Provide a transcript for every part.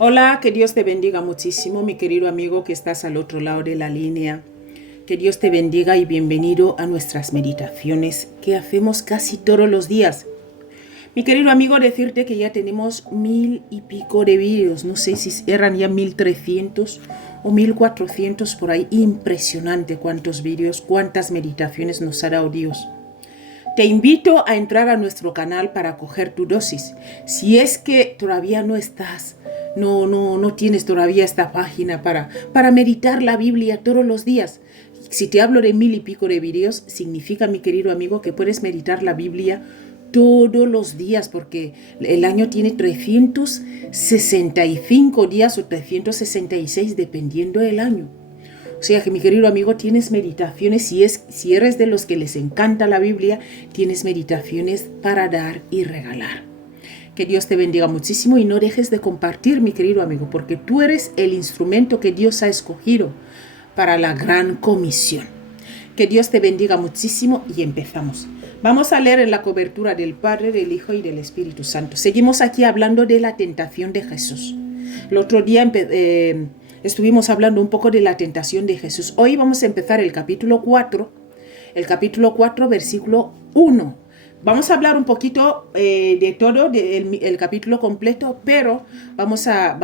Hola, que Dios te bendiga muchísimo, mi querido amigo que estás al otro lado de la línea. Que Dios te bendiga y bienvenido a nuestras meditaciones que hacemos casi todos los días. Mi querido amigo, decirte que ya tenemos 1000 y pico de vídeos. No sé si eran ya 1300 o 1400 por ahí. Impresionante cuántos vídeos, cuántas meditaciones nos ha dado Dios. Te invito a entrar a nuestro canal para coger tu dosis. Si es que todavía no tienes todavía esta página para meditar la Biblia todos los días. Si te hablo de 1000 y pico de vídeos, significa, mi querido amigo, que puedes meditar la Biblia todos los días, porque el año tiene 365 días o 366, dependiendo del año. O sea que, mi querido amigo, tienes meditaciones, si eres de los que les encanta la Biblia, tienes meditaciones para dar y regalar. Que Dios te bendiga muchísimo y no dejes de compartir, mi querido amigo, porque tú eres el instrumento que Dios ha escogido para la gran comisión. Que Dios te bendiga muchísimo y empezamos. Vamos a leer en la cobertura del Padre, del Hijo y del Espíritu Santo. Seguimos aquí hablando de la tentación de Jesús. El otro día estuvimos hablando un poco de la tentación de Jesús. Hoy vamos a empezar el capítulo 4, versículo 1. Vamos a hablar un poquito de todo, el capítulo completo, pero vamos a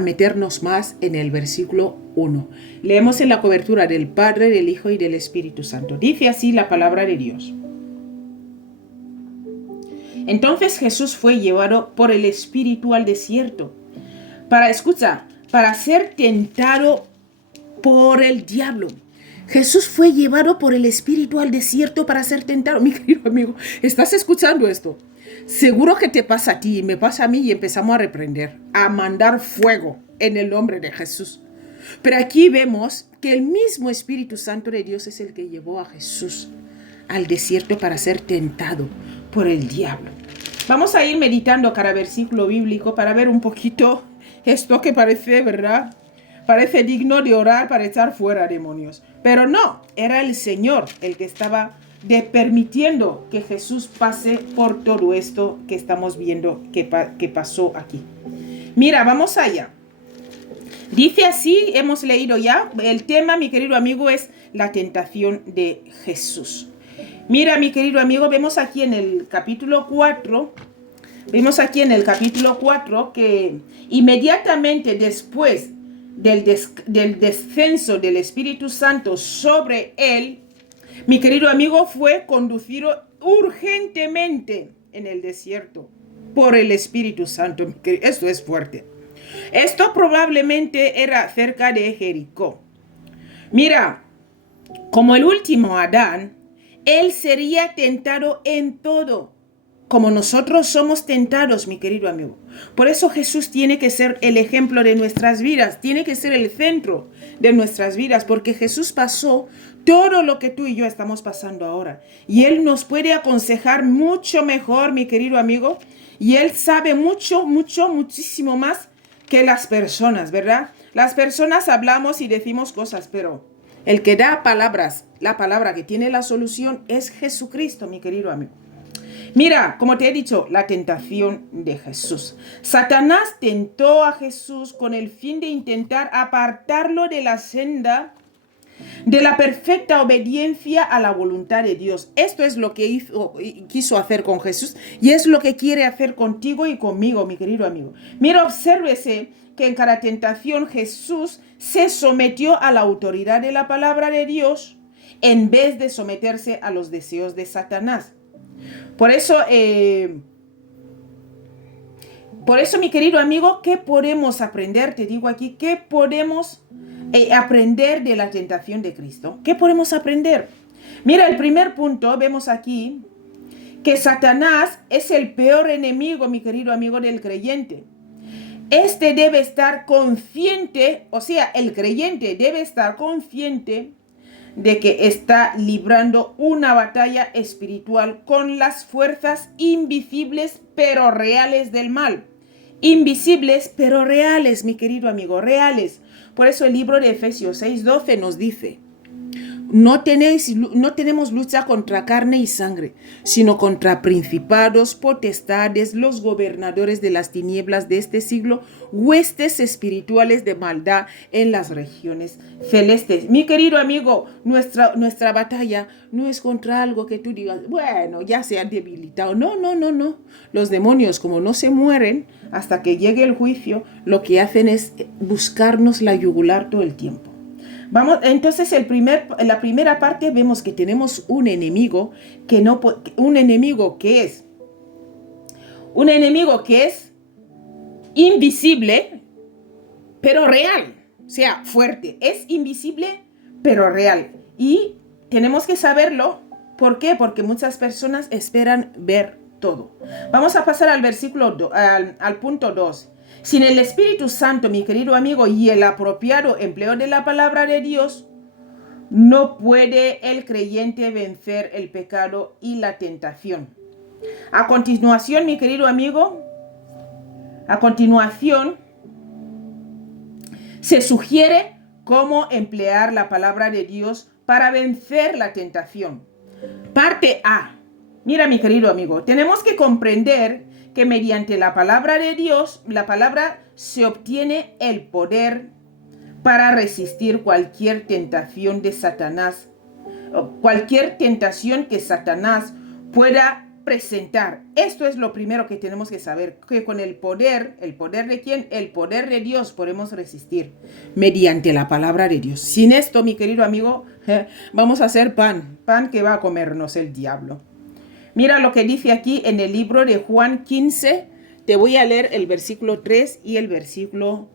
meternos más en el versículo 1. Leemos en la cobertura del Padre, del Hijo y del Espíritu Santo. Dice así la palabra de Dios. Entonces Jesús fue llevado por el Espíritu al desierto para ser tentado por el diablo. Jesús fue llevado por el Espíritu al desierto para ser tentado. Mi querido amigo, ¿estás escuchando esto? Seguro que te pasa a ti y me pasa a mí y empezamos a reprender, a mandar fuego en el nombre de Jesús. Pero aquí vemos que el mismo Espíritu Santo de Dios es el que llevó a Jesús al desierto para ser tentado por el diablo. Vamos a ir meditando cada versículo bíblico para ver un poquito esto que parece, ¿verdad? Parece digno de orar para echar fuera demonios. Pero no, era el Señor el que estaba permitiendo que Jesús pase por todo esto que estamos viendo que pasó aquí. Mira, vamos allá. Dice así, hemos leído ya, el tema, mi querido amigo, es la tentación de Jesús. Mira, mi querido amigo, vemos aquí en el capítulo 4, que inmediatamente después del descenso del Espíritu Santo sobre él, mi querido amigo, fue conducido urgentemente en el desierto por el Espíritu Santo. Esto es fuerte. Esto probablemente era cerca de Jericó. Mira, como el último Adán, él sería tentado en todo, como nosotros somos tentados, mi querido amigo. Por eso Jesús tiene que ser el ejemplo de nuestras vidas, tiene que ser el centro de nuestras vidas, porque Jesús pasó todo lo que tú y yo estamos pasando ahora. Y Él nos puede aconsejar mucho mejor, mi querido amigo, y Él sabe muchísimo más que las personas, ¿verdad? Las personas hablamos y decimos cosas, pero el que da palabras, la palabra que tiene la solución es Jesucristo, mi querido amigo. Mira, como te he dicho, la tentación de Jesús. Satanás tentó a Jesús con el fin de intentar apartarlo de la senda de la perfecta obediencia a la voluntad de Dios. Esto es lo que quiso hacer con Jesús y es lo que quiere hacer contigo y conmigo, mi querido amigo. Mira, obsérvese que en cada tentación Jesús se sometió a la autoridad de la palabra de Dios en vez de someterse a los deseos de Satanás. Por eso, mi querido amigo, ¿qué podemos aprender? Te digo aquí, ¿qué podemos aprender de la tentación de Cristo? ¿Qué podemos aprender? Mira, el primer punto, vemos aquí que Satanás es el peor enemigo, mi querido amigo, del creyente. Este debe estar consciente, o sea, el creyente debe estar consciente de que está librando una batalla espiritual con las fuerzas invisibles pero reales del mal. Invisibles pero reales, mi querido amigo, reales. Por eso el libro de Efesios 6:12 nos dice: No tenemos lucha contra carne y sangre, sino contra principados, potestades, los gobernadores de las tinieblas de este siglo, huestes espirituales de maldad en las regiones celestes. Mi querido amigo, nuestra batalla no es contra algo que tú digas, bueno, ya se han debilitado. No. Los demonios, como no se mueren hasta que llegue el juicio, lo que hacen es buscarnos la yugular todo el tiempo. Vamos, entonces en la primera parte vemos que tenemos un enemigo que es invisible, pero real. O sea, fuerte. Es invisible, pero real. Y tenemos que saberlo. ¿Por qué? Porque muchas personas esperan ver todo. Vamos a pasar al versículo al punto 2. Sin el Espíritu Santo, mi querido amigo, y el apropiado empleo de la palabra de Dios, no puede el creyente vencer el pecado y la tentación. A continuación, mi querido amigo, se sugiere cómo emplear la palabra de Dios para vencer la tentación. Parte A. Mira, mi querido amigo, tenemos que comprender que mediante la palabra de Dios, la palabra se obtiene el poder para resistir cualquier tentación de Satanás, cualquier tentación que Satanás pueda presentar. Esto es lo primero que tenemos que saber, que con ¿el poder de quién? El poder de Dios podemos resistir mediante la palabra de Dios. Sin esto, mi querido amigo, vamos a hacer pan que va a comernos el diablo. Mira lo que dice aquí en el libro de Juan 15. Te voy a leer el versículo 3 y el versículo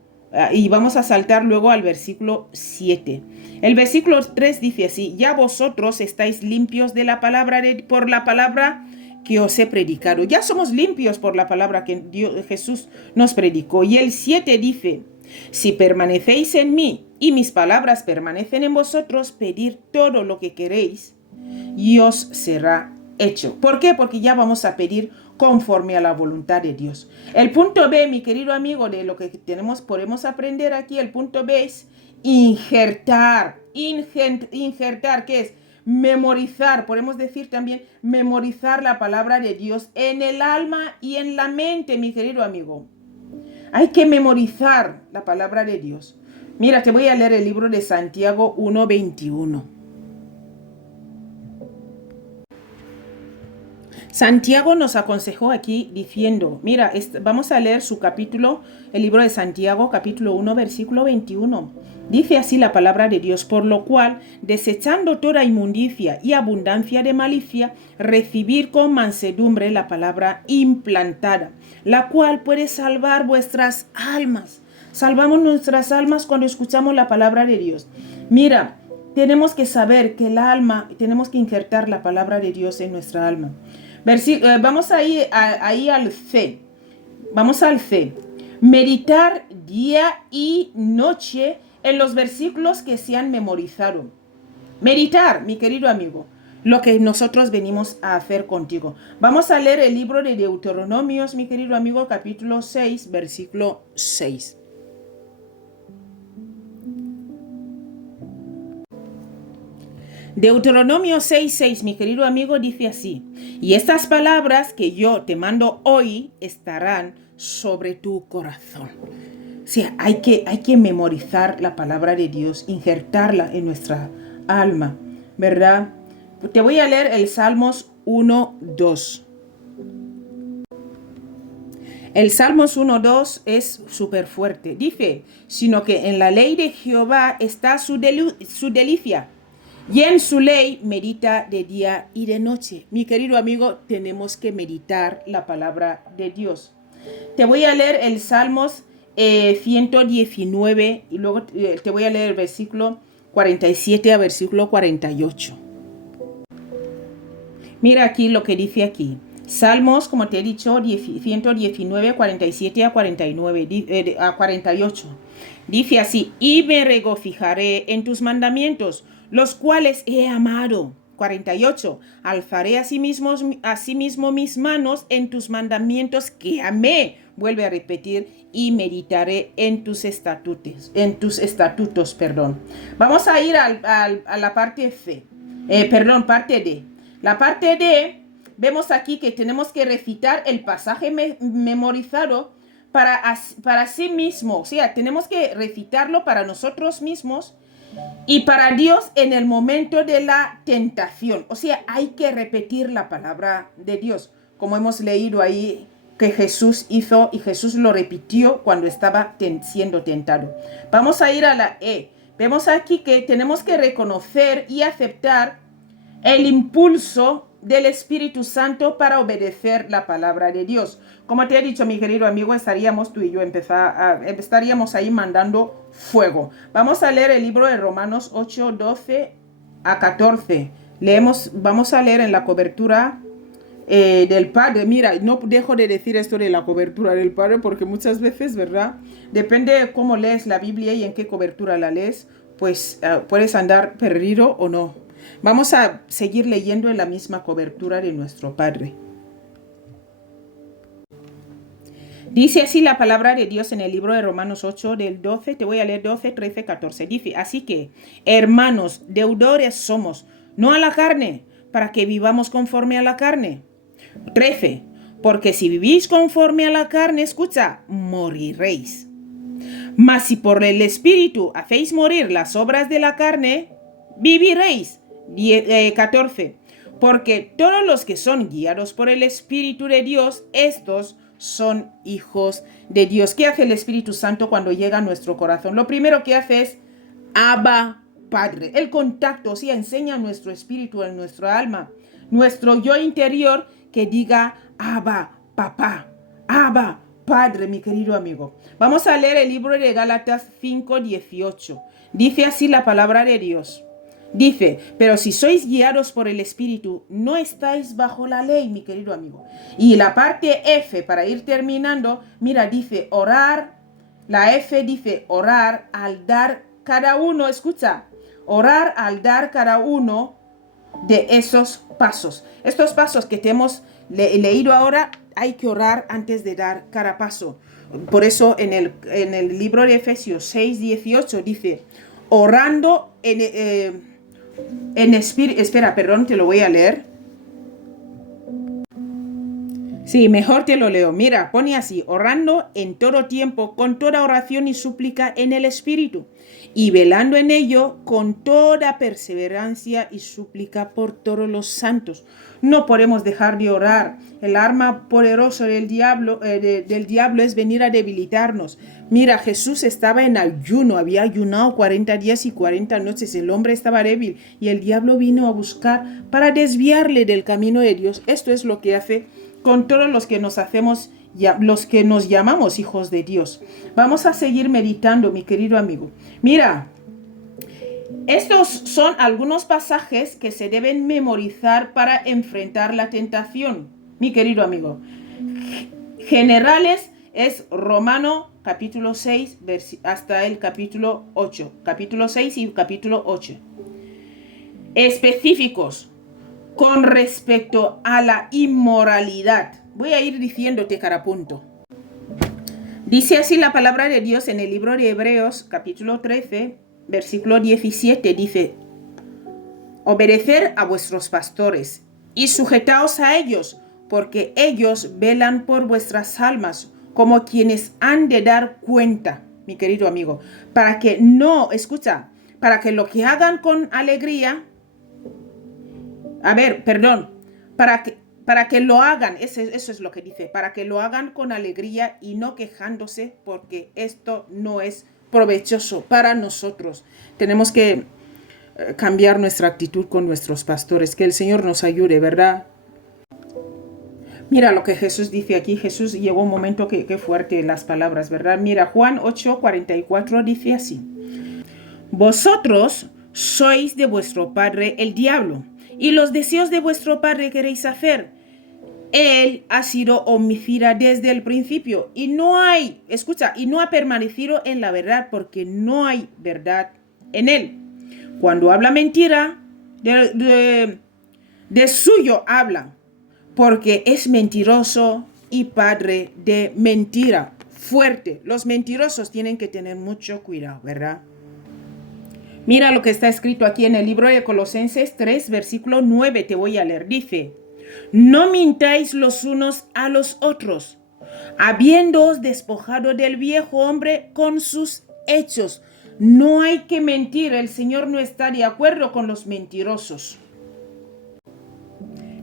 y vamos a saltar luego al versículo 7. El versículo 3 dice así: ya vosotros estáis limpios de la palabra por la palabra que os he predicado. Ya somos limpios por la palabra que Jesús nos predicó. Y el 7 dice: si permanecéis en mí y mis palabras permanecen en vosotros, pedid todo lo que queréis y os será hecho. ¿Por qué? Porque ya vamos a pedir conforme a la voluntad de Dios. El punto B, mi querido amigo, de lo que podemos aprender aquí, el punto B es injertar. Injertar, ¿qué es? Memorizar, podemos decir también memorizar la palabra de Dios en el alma y en la mente, mi querido amigo. Hay que memorizar la palabra de Dios. Mira, te voy a leer el libro de Santiago 1:21. Santiago nos aconsejó aquí diciendo, mira, vamos a leer su capítulo, el libro de Santiago, capítulo 1, versículo 21. Dice así la palabra de Dios: por lo cual, desechando toda inmundicia y abundancia de malicia, recibir con mansedumbre la palabra implantada, la cual puede salvar vuestras almas. Salvamos nuestras almas cuando escuchamos la palabra de Dios. Mira, tenemos que saber que el alma, tenemos que injertar la palabra de Dios en nuestra alma. Vamos ahí al C. Vamos al C. Meditar día y noche en los versículos que se han memorizado. Meditar, mi querido amigo, lo que nosotros venimos a hacer contigo. Vamos a leer el libro de Deuteronomios, mi querido amigo, capítulo 6, versículo 6. Deuteronomio 6:6, mi querido amigo, dice así: y estas palabras que yo te mando hoy estarán sobre tu corazón. O sea, hay que memorizar la palabra de Dios, injertarla en nuestra alma, ¿verdad? Te voy a leer el Salmos 1:2. El Salmos 1:2 es súper fuerte. Dice: sino que en la ley de Jehová está su delicia, y en su ley medita de día y de noche. Mi querido amigo, tenemos que meditar la palabra de Dios. Te voy a leer el Salmos 119 y luego te voy a leer el versículo 47 a versículo 48. Mira aquí lo que dice aquí. Salmos, como te he dicho, 119, 47 a 49, a 48. Dice así: y me regocijaré en tus mandamientos, los cuales he amado. 48. Alzaré asimismo mis manos en tus mandamientos que amé. Vuelve a repetir, y meditaré en tus estatutos. Vamos a ir a la parte parte D. La parte D, vemos aquí que tenemos que recitar el pasaje memorizado para sí mismo. O sea, tenemos que recitarlo para nosotros mismos y para Dios en el momento de la tentación. O sea, hay que repetir la palabra de Dios, como hemos leído ahí que Jesús hizo, y Jesús lo repitió cuando estaba siendo tentado. Vamos a ir a la E. Vemos aquí que tenemos que reconocer y aceptar el impulso del Espíritu Santo para obedecer la palabra de Dios. Como te he dicho, mi querido amigo, estaríamos tú y yo estaríamos ahí mandando fuego. Vamos a leer el libro de Romanos 8, 12 a 14. Vamos a leer en la cobertura del Padre. Mira, no dejo de decir esto de la cobertura del Padre porque muchas veces, ¿verdad? Depende de cómo lees la Biblia y en qué cobertura la lees, pues puedes andar perdido o no. Vamos a seguir leyendo en la misma cobertura de nuestro Padre. Dice así la palabra de Dios en el libro de Romanos 8, del 12, te voy a leer 12, 13, 14. Dice, así que, hermanos, deudores somos, no a la carne, para que vivamos conforme a la carne. 13, porque si vivís conforme a la carne, escucha, moriréis. Mas si por el Espíritu hacéis morir las obras de la carne, viviréis. 14, porque todos los que son guiados por el Espíritu de Dios, estos son hijos de Dios. ¿Qué hace el Espíritu Santo cuando llega a nuestro corazón? Lo primero que hace es Abba, Padre. El contacto, o sea, enseña a nuestro espíritu, a nuestro alma, nuestro yo interior, que diga Abba, papá, Abba, Padre, mi querido amigo. Vamos a leer el libro de Gálatas 5, 18. Dice así la palabra de Dios. Dice, pero si sois guiados por el Espíritu, no estáis bajo la ley, mi querido amigo. Y la parte F, para ir terminando, mira, dice orar. La F dice orar al dar cada uno, escucha, orar al dar cada uno de esos pasos. Estos pasos que te hemos leído ahora, hay que orar antes de dar cada paso. Por eso en el libro de Efesios 6, 18 dice, orando en espíritu. Espera, perdón, te lo voy a leer. Sí, mejor te lo leo. Mira, pone así, orando en todo tiempo, con toda oración y súplica en el Espíritu, y velando en ello con toda perseverancia y súplica por todos los santos. No podemos dejar de orar. El arma poderosa del diablo es venir a debilitarnos. Mira, Jesús estaba en ayuno, había ayunado 40 días y 40 noches. El hombre estaba débil y el diablo vino a buscar para desviarle del camino de Dios. Esto es lo que hace con todos los que los que nos llamamos hijos de Dios. Vamos a seguir meditando, mi querido amigo. Mira, estos son algunos pasajes que se deben memorizar para enfrentar la tentación, mi querido amigo. Generales es Romano capítulo 6 hasta el capítulo 8. Capítulo 6 y capítulo 8. Específicos con respecto a la inmoralidad. Voy a ir diciéndote cada punto. Dice así la palabra de Dios en el libro de Hebreos, capítulo 13, versículo 17. Dice, obedecer a vuestros pastores y sujetaos a ellos, porque ellos velan por vuestras almas, como quienes han de dar cuenta, mi querido amigo, para que lo que hagan con alegría, para que lo hagan, eso es lo que dice, para que lo hagan con alegría y no quejándose, porque esto no es provechoso para nosotros. Tenemos que cambiar nuestra actitud con nuestros pastores, que el Señor nos ayude, ¿verdad? Mira lo que Jesús dice aquí. Jesús llegó un momento que fuerte las palabras, ¿verdad? Mira, Juan 8:44 dice así, vosotros sois de vuestro padre el diablo, y los deseos de vuestro padre queréis hacer. Él ha sido homicida desde el principio y no ha permanecido en la verdad, porque no hay verdad en él. Cuando habla mentira, de suyo habla, porque es mentiroso y padre de mentira. Fuerte. Los mentirosos tienen que tener mucho cuidado, ¿verdad? Mira lo que está escrito aquí en el libro de Colosenses 3, versículo 9. Te voy a leer. Dice, no mintáis los unos a los otros, habiéndoos despojado del viejo hombre con sus hechos. No hay que mentir. El Señor no está de acuerdo con los mentirosos.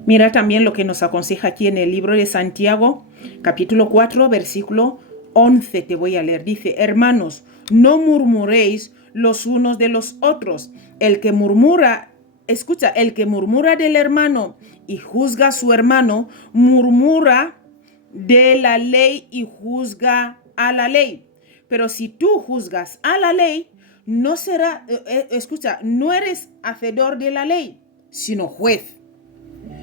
Mira también lo que nos aconseja aquí en el libro de Santiago, capítulo 4, versículo 11. Te voy a leer. Dice, hermanos, no murmuréis los unos de los otros. El que murmura, escucha, el que murmura del hermano y juzga a su hermano, murmura de la ley y juzga a la ley. Pero si tú juzgas a la ley, no será, no eres hacedor de la ley, sino juez.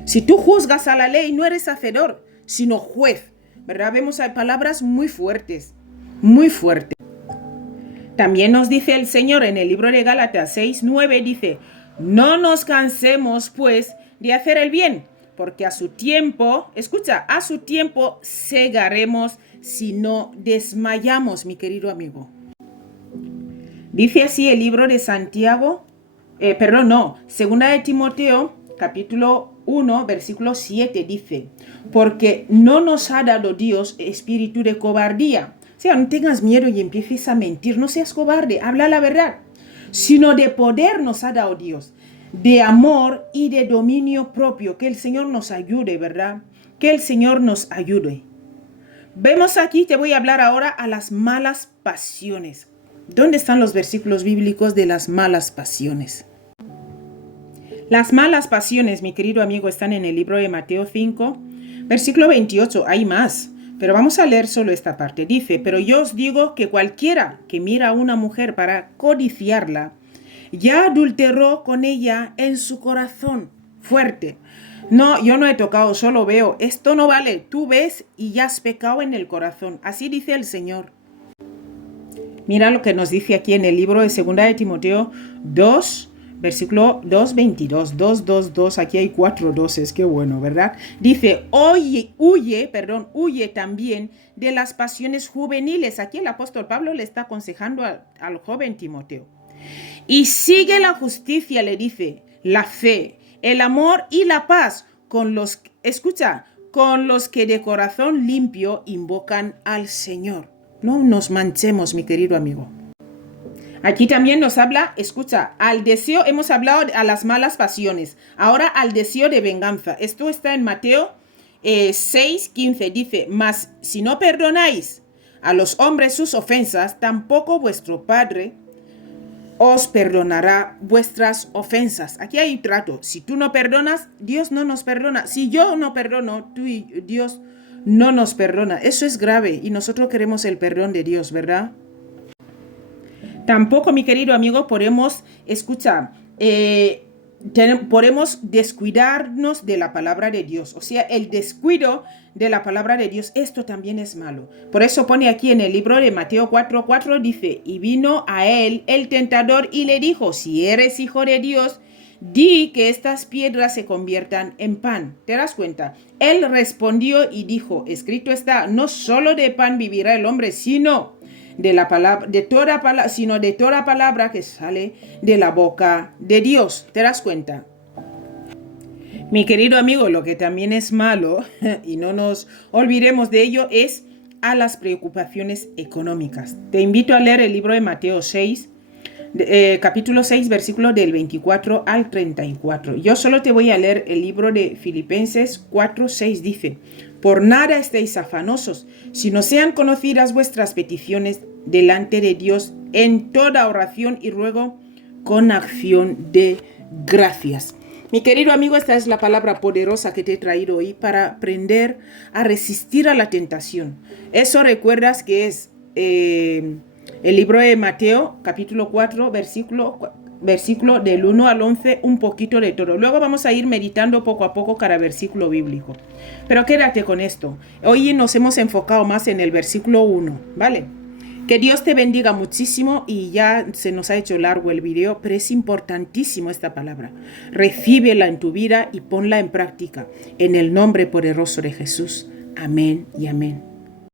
Si tú juzgas a la ley, no eres hacedor, sino juez. ¿Verdad? Vemos hay palabras muy fuertes, muy fuertes. También nos dice el Señor en el libro de Gálatas 6, 9, dice, no nos cansemos pues de hacer el bien, porque a su tiempo, escucha, a su tiempo segaremos si no desmayamos, mi querido amigo. Dice así el libro de Santiago, segunda de Timoteo, capítulo 1, versículo 7, dice, porque no nos ha dado Dios espíritu de cobardía. O sea, no tengas miedo y empieces a mentir, no seas cobarde, habla la verdad, sino de poder nos ha dado Dios, de amor y de dominio propio. Que el Señor nos ayude, ¿verdad? Que el Señor nos ayude. Vemos aquí, te voy a hablar ahora a las malas pasiones. ¿Dónde están los versículos bíblicos de las malas pasiones? Las malas pasiones, mi querido amigo, están en el libro de Mateo 5, versículo 28. Hay más, pero vamos a leer solo esta parte. Dice, pero yo os digo que cualquiera que mira a una mujer para codiciarla, ya adulteró con ella en su corazón. Fuerte. No, yo no he tocado, solo veo. Esto no vale. Tú ves y ya has pecado en el corazón. Así dice el Señor. Mira lo que nos dice aquí en el libro de 2 de Timoteo 2, versículo 2:22, 2:2, aquí hay 4 doses, qué bueno, ¿verdad? Dice, huye también de las pasiones juveniles. Aquí el apóstol Pablo le está aconsejando al joven Timoteo. Y sigue la justicia, le dice, la fe, el amor y la paz con los que de corazón limpio invocan al Señor. No nos manchemos, mi querido amigo. Aquí también nos habla, al deseo, hemos hablado a las malas pasiones, ahora al deseo de venganza. Esto está en Mateo 6:15, dice, mas si no perdonáis a los hombres sus ofensas, tampoco vuestro Padre os perdonará vuestras ofensas. Aquí hay un trato. Si tú no perdonas, Dios no nos perdona. Si yo no perdono, tú y Dios no nos perdona. Eso es grave y nosotros queremos el perdón de Dios, ¿verdad? Tampoco, mi querido amigo, podemos descuidarnos de la palabra de Dios. O sea, el descuido de la palabra de Dios, esto también es malo. Por eso pone aquí en el libro de Mateo 4:4, dice, y vino a él el tentador y le dijo, si eres hijo de Dios, di que estas piedras se conviertan en pan. ¿Te das cuenta? Él respondió y dijo, escrito está, no solo de pan vivirá el hombre, sino de toda palabra que sale de la boca de Dios. ¿Te das cuenta? Mi querido amigo, lo que también es malo, y no nos olvidemos de ello, es a las preocupaciones económicas. Te invito a leer el libro de Mateo 6, capítulo 6, versículo del 24 al 34. Yo solo te voy a leer el libro de Filipenses 4:6, dice, por nada estéis afanosos, sino sean conocidas vuestras peticiones delante de Dios en toda oración y ruego con acción de gracias. Mi querido amigo, esta es la palabra poderosa que te he traído hoy para aprender a resistir a la tentación. Eso recuerdas que es el libro de Mateo, capítulo 4, versículo del 1 al 11, un poquito de todo. Luego vamos a ir meditando poco a poco cada versículo bíblico. Pero quédate con esto. Hoy nos hemos enfocado más en el versículo 1, ¿vale? Que Dios te bendiga muchísimo, y ya se nos ha hecho largo el video, pero es importantísimo esta palabra. Recíbela en tu vida y ponla en práctica. En el nombre poderoso de Jesús. Amén y amén.